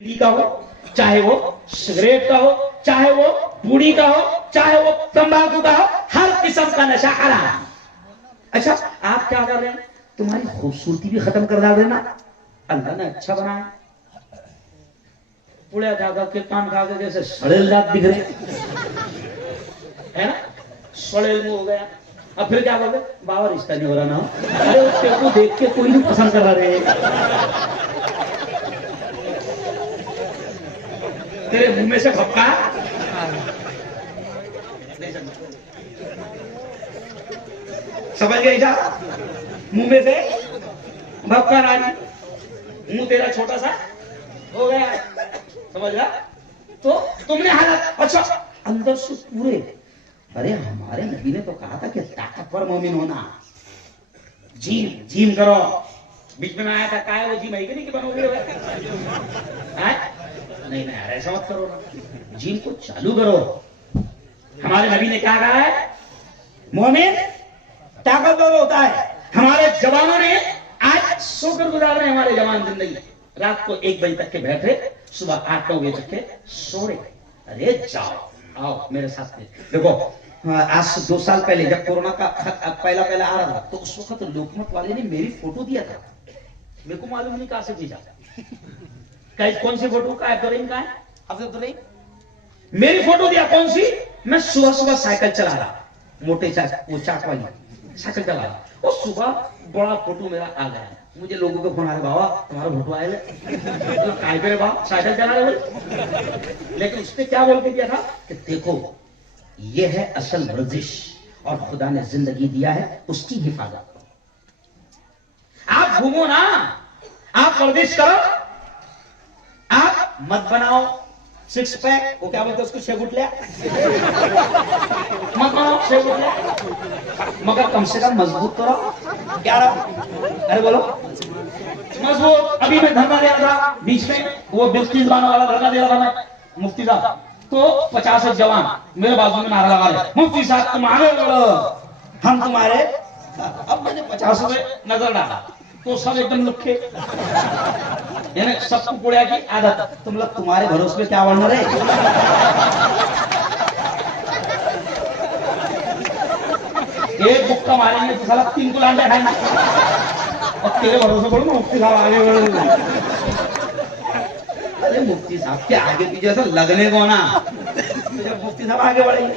बीड़ी का हो, चाहे वो सिगरेट का हो, चाहे वो पूड़ी का हो, चाहे वो तंबाकू का हो, हर किस्म का नशा हराम है। अच्छा, आप क्या कर रहे हैं? तुम्हारी खूबसूरती भी खत्म कर डाल रहे ना। अल्लाह ने अच्छा बनाया, पुड़िया खा के पान खा के जैसे सड़ेल जात दिख रहे है ना, सड़ेल मुंह हो गया। अब फिर क्या बोले? बाबा रिश्ता नहीं हो रहा ना। अरे उस को देख के कोई नहीं पसंद कर रहे। तेरे मुंह में से भपका समझ गए क्या? मुंह में से भपका रानी, मुंह तेरा छोटा सा हो गया, समझ गया? तो तुमने हालत अच्छा अंदर से पूरे। अरे हमारे नबी ने तो कहा था कि ताकतवर मोमिन होना, जिम जिम करो। बीच में आया था, क्या वो जिम है कि नहीं कि बनोगे? नहीं नहीं यार, ऐसा मत करो ना, जिम को चालू करो। हमारे नबी ने क्या कहा है? मोमिन ताकतवर होता है। हमारे जवानों ने आज सोकर गुजार रहे हैं हमारे जवान जिंदगी। रात को 1 बजे तक के बैठे, सुबह 8-9 बजे तक के सो रहे। अरे जाओ आओ मेरे साथ में। देखो आज से 2 साल पहले जब कोरोना का पहला आ रहा था, तो उस वक्त लोकमत वाले ने मेरी फोटो दिया था। मेरे को मालूम नहीं कहां से भेजा, कौन सी फोटो का अब्दुल का है? अब्दुल मेरी फोटो दिया। कौन सी? मैं सुबह सुबह साइकिल चला रहा, मोटे वो चाक वाली साइकिल चला रहा, और सुबह बड़ा फोटो मेरा आ गया। मुझे लोगों के फोन आ रहे, बाबा तुम्हारा फोटो आया है पे बाबा साइकिल चला रहे। लेकिन उसने क्या बोल के दिया था कि देखो ये है असल वर्जिश, और खुदा ने जिंदगी दिया है उसकी हिफाजत करो। आप घूमो ना, आप वर्जिश करो, आप मत बनाओ 6 पैक, वो क्या बोलते हैं उसको, शेगुटलिया मत बनाओ, शेगुटलिया, मगर कम से कम मजबूत तो रहो। क्या रहो? अरे बोलो मजबूत। अभी मैं धरना दे रहा था, बीच में वो मुफ्ती जवान वाला धरना दे रहा था मैं, मुफ्ती साहब, तो 50 जवान मेरे बाजू में नारा लगा रहे, मुफ्ती साहब तुम आगे बढ़ो, हम तुम्हारे। अब मैंने 50 में नजर डाला तो सब एकदम लुखे, यानी सबको पुड़िया की आदत, तुम लोग तुम्हारे भरोसे में क्या बढ़ना रहे। एक बुक्का मारेंगे तो साला 3 को लांडा खाएंगे, और तेरे भरोसे बोलो मुफ्ती साहब आगे बढ़ो। अरे मुफ्ती साहब के आगे पीछे ऐसा लगने को ना, मुफ्ती साहब आगे बढ़ेंगे।